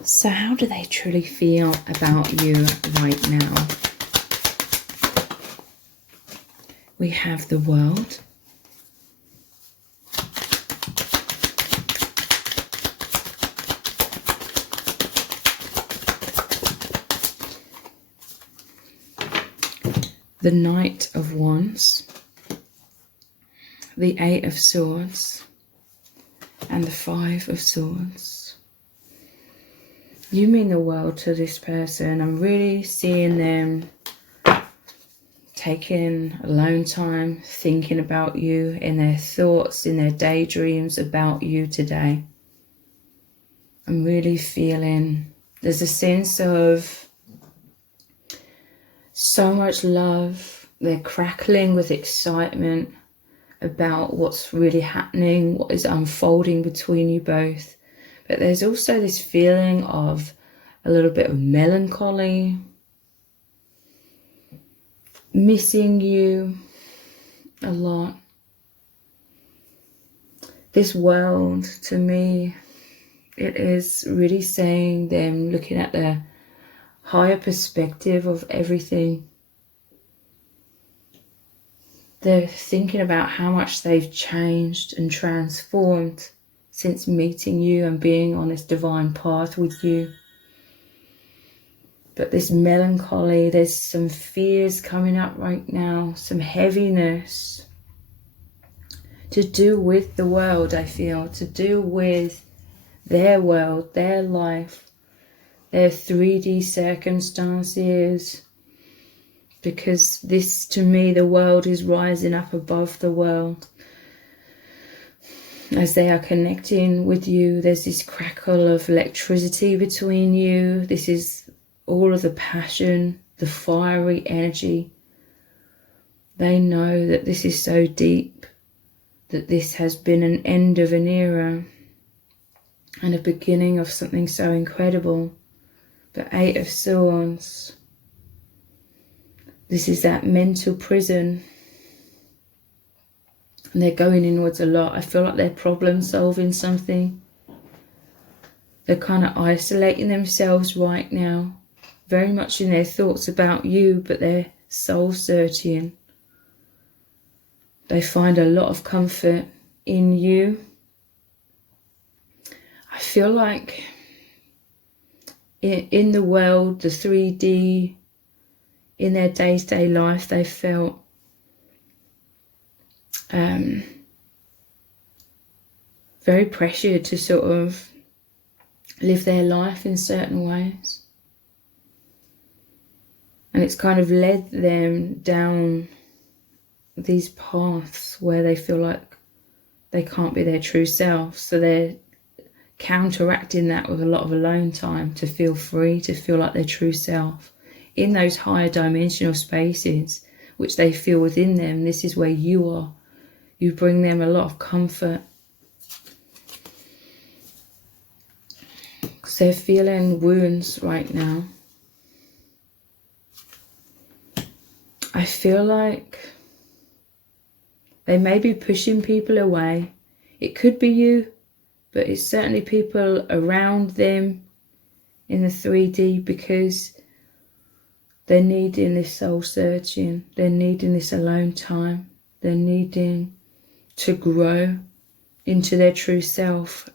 So how do they truly feel about you right now? We have the World. The Knight of Wands. The Eight of Swords. And the Five of Swords. You mean the world to this person. I'm really seeing them taking alone time, thinking about you, in their thoughts, in their daydreams about you today. I'm really feeling there's a sense of so much love. They're crackling with excitement about what's really happening, what is unfolding between you both. But there's also this feeling of a little bit of melancholy, missing you a lot. This world, to me, it is really saying them looking at the higher perspective of everything. They're thinking about how much they've changed and transformed since meeting you and being on this divine path with you. But this melancholy, there's some fears coming up right now, some heaviness to do with the world, I feel, to do with their world, their life, their 3D circumstances. Because this, to me, the world is rising up above the world. As they are connecting with you, there's this crackle of electricity between you. This is all of the passion, the fiery energy. They know that this is so deep, that this has been an end of an era and a beginning of something so incredible. The Eight of Swords. This is that mental prison. And they're going inwards a lot. I feel like they're problem solving something. They're kind of isolating themselves right now. Very much in their thoughts about you, but they're soul searching. They find a lot of comfort in you. I feel like in the world, the 3D, in their day-to-day life, they felt very pressured to sort of live their life in certain ways. And it's kind of led them down these paths where they feel like they can't be their true self. So they're counteracting that with a lot of alone time to feel free, to feel like their true self. In those higher dimensional spaces, which they feel within them, this is where you are. You bring them a lot of comfort. Because they're feeling wounds right now. I feel like they may be pushing people away. It could be you, but it's certainly people around them in the 3D, because they're needing this soul searching. They're needing this alone time. They're needing to grow into their true self.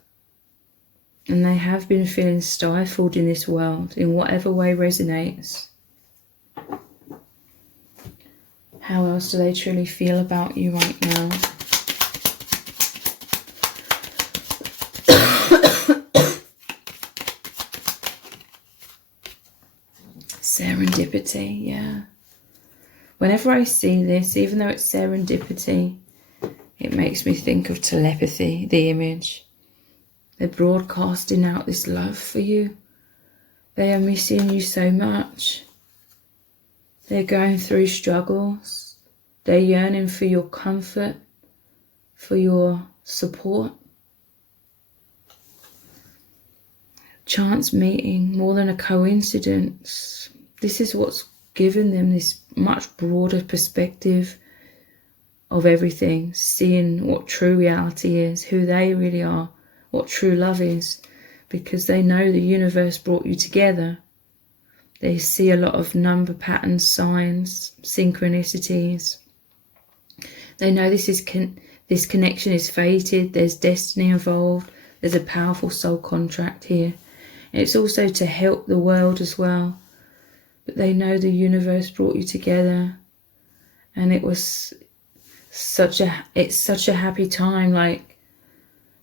And they have been feeling stifled in this world in whatever way resonates. How else do they truly feel about you right now? Serendipity, yeah. Whenever I see this, even though it's serendipity, it makes me think of telepathy, the image. They're broadcasting out this love for you. They are missing you so much. They're going through struggles. They're yearning for your comfort, for your support. Chance meeting, more than a coincidence. This is what's given them this much broader perspective of everything, seeing what true reality is, who they really are, what true love is. because they know the universe brought you together. They see a lot of number patterns, signs, synchronicities. They know this connection is fated. There's destiny involved. There's a powerful soul contract here. And it's also to help the world as well. But they know the universe brought you together. And it's such a happy time. Like,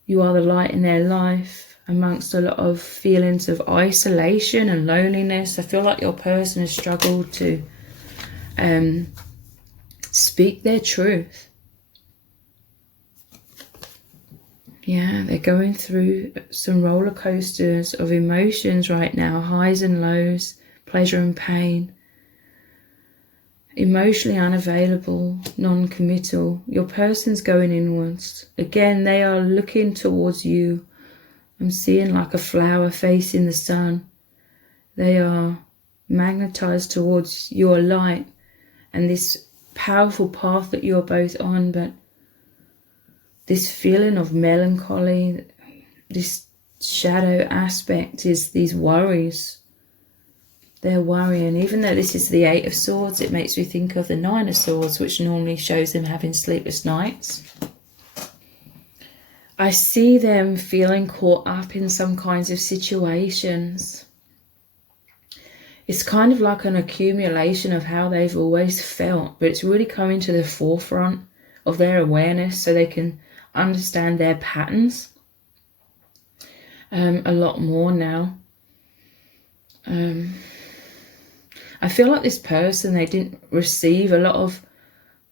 you are the light in their life amongst a lot of feelings of isolation and loneliness. I feel like your person has struggled to speak their truth. Yeah, they're going through some roller coasters of emotions right now, highs and lows, pleasure and pain. Emotionally unavailable, non-committal. Your person's going inwards. Again, they are looking towards you. I'm seeing like a flower facing the sun. They are magnetized towards your light and this powerful path that you're both on, but this feeling of melancholy, this shadow aspect is these worries. They're worrying. Even though this is the Eight of Swords, it makes me think of the Nine of Swords, which normally shows them having sleepless nights. I see them feeling caught up in some kinds of situations. It's kind of like an accumulation of how they've always felt, but it's really coming to the forefront of their awareness so they can understand their patterns a lot more now. I feel like this person, they didn't receive a lot of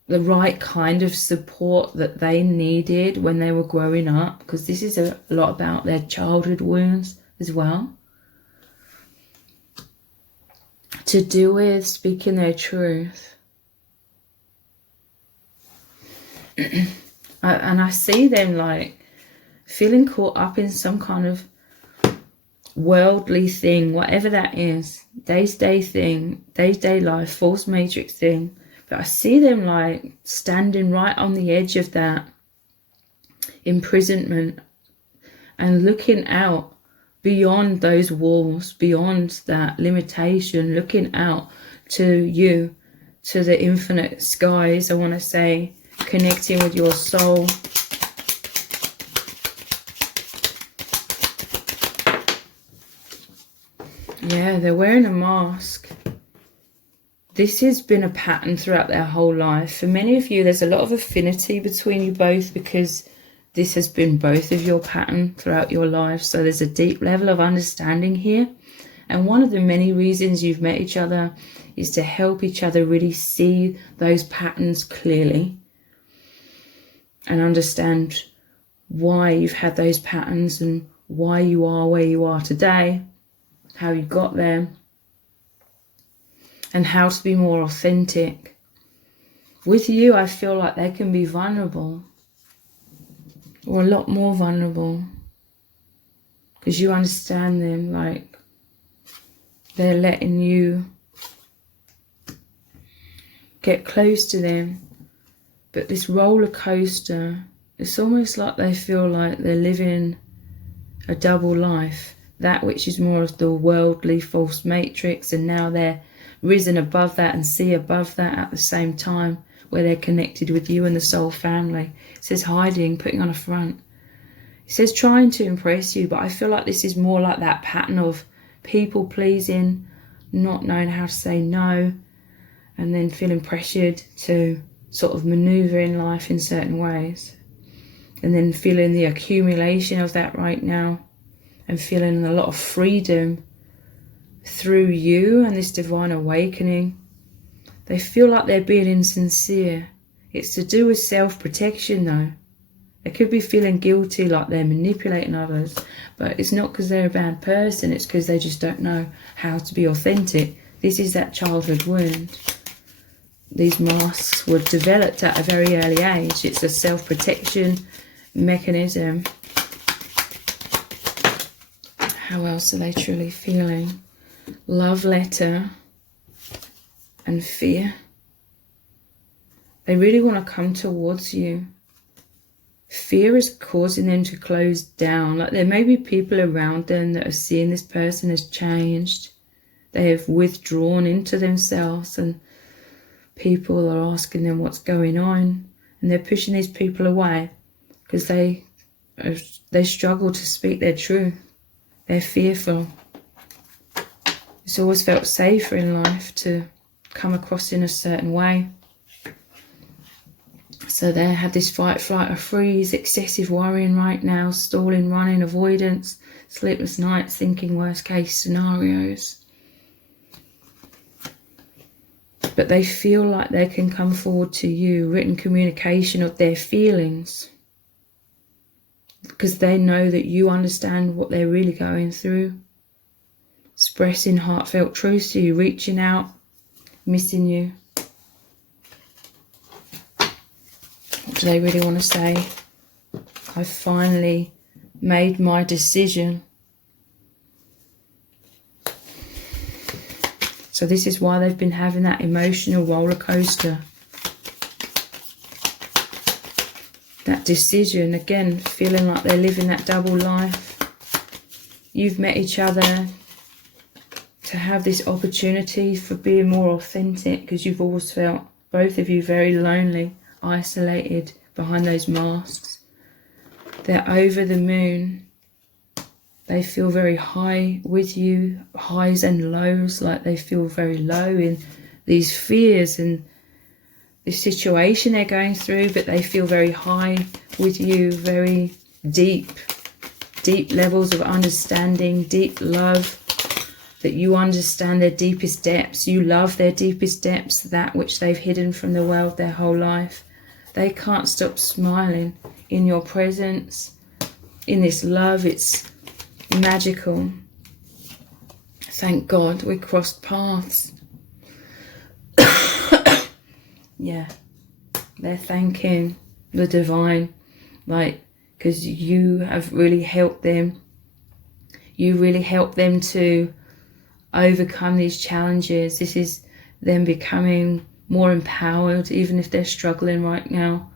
the right kind of support that they needed when they were growing up, because this is a lot about their childhood wounds as well. To do with speaking their truth. And I see them like feeling caught up in some kind of worldly thing, whatever that is, day-to-day thing, day-to-day life, false matrix thing. But I see them like standing right on the edge of that imprisonment and looking out beyond those walls, beyond that limitation, looking out to you, to the infinite skies, I want to say, connecting with your soul. Yeah, they're wearing a mask. This has been a pattern throughout their whole life. For many of you, there's a lot of affinity between you both because this has been both of your pattern throughout your life. So there's a deep level of understanding here. And one of the many reasons you've met each other is to help each other really see those patterns clearly and understand why you've had those patterns and why you are where you are today, how you got there, and how to be more authentic. With you, I feel like they can be vulnerable, or a lot more vulnerable, because you understand them, like they're letting you get close to them. But this roller coaster, it's almost like they feel like they're living a double life, that which is more of the worldly false matrix, and now they're risen above that and see above that at the same time, where they're connected with you and the soul family. It says hiding, putting on a front. It says trying to impress you, but I feel like this is more like that pattern of people pleasing, not knowing how to say no, and then feeling pressured to sort of maneuver in life in certain ways, and then feeling the accumulation of that right now, and feeling a lot of freedom through you and this divine awakening. They feel like they're being insincere. It's to do with self-protection though. They could be feeling guilty, like they're manipulating others, but it's not because they're a bad person, it's because they just don't know how to be authentic. This is that childhood wound. These masks were developed at a very early age. It's a self-protection mechanism. How else are they truly feeling? Love letter and fear. They really want to come towards you. fear is causing them to close down. Like there may be people around them that are seeing this person has changed. They have withdrawn into themselves, and people are asking them what's going on, and they're pushing these people away because they struggle to speak their truth. They're fearful. It's always felt safer in life to come across in a certain way. So they have this fight, flight or freeze, excessive worrying right now, stalling, running, avoidance, sleepless nights, thinking worst case scenarios. But they feel like they can come forward to you, written communication of their feelings, because they know that you understand what they're really going through. Expressing heartfelt truth to you, reaching out, missing you. What do they really want to say? I finally made my decision. So this is why they've been having that emotional roller coaster. That decision, again, feeling like they're living that double life. You've met each other to have this opportunity for being more authentic, because you've always felt, both of you, very lonely, isolated behind those masks. They're over the moon. They feel very high with you, highs and lows, like they feel very low in these fears and this situation they're going through, but they feel very high with you, very deep levels of understanding, deep love, that you understand their deepest depths, you love their deepest depths, that which they've hidden from the world their whole life. They can't stop smiling in your presence, in this love. It's magical. Thank God we crossed paths. Yeah, they're thanking the divine, like, because you have really helped them. You really helped them to overcome these challenges. This is them becoming more empowered, even if they're struggling right now.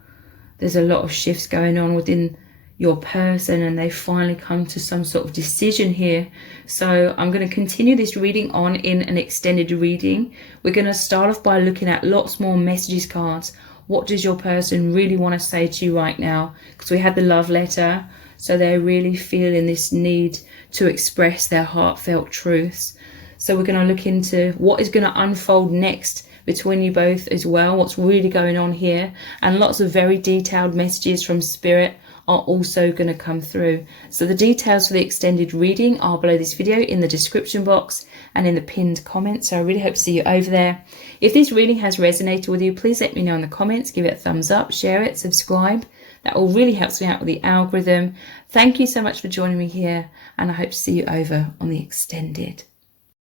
There's a lot of shifts going on within your person, and they finally come to some sort of decision here. So I'm going to continue this reading on in an extended reading. We're going to start off by looking at lots more messages cards. What does your person really want to say to you right now? Because we had the love letter, so they're really feeling this need to express their heartfelt truths. So we're going to look into what is going to unfold next between you both as well, what's really going on here, and lots of very detailed messages from Spirit are also going to come through. So the details for the extended reading are below this video in the description box and in the pinned comments. So I really hope to see you over there. If this reading has resonated with you, please let me know in the comments, give it a thumbs up, share it, subscribe. That all really helps me out with the algorithm. Thank you so much for joining me here, and I hope to see you over on the extended.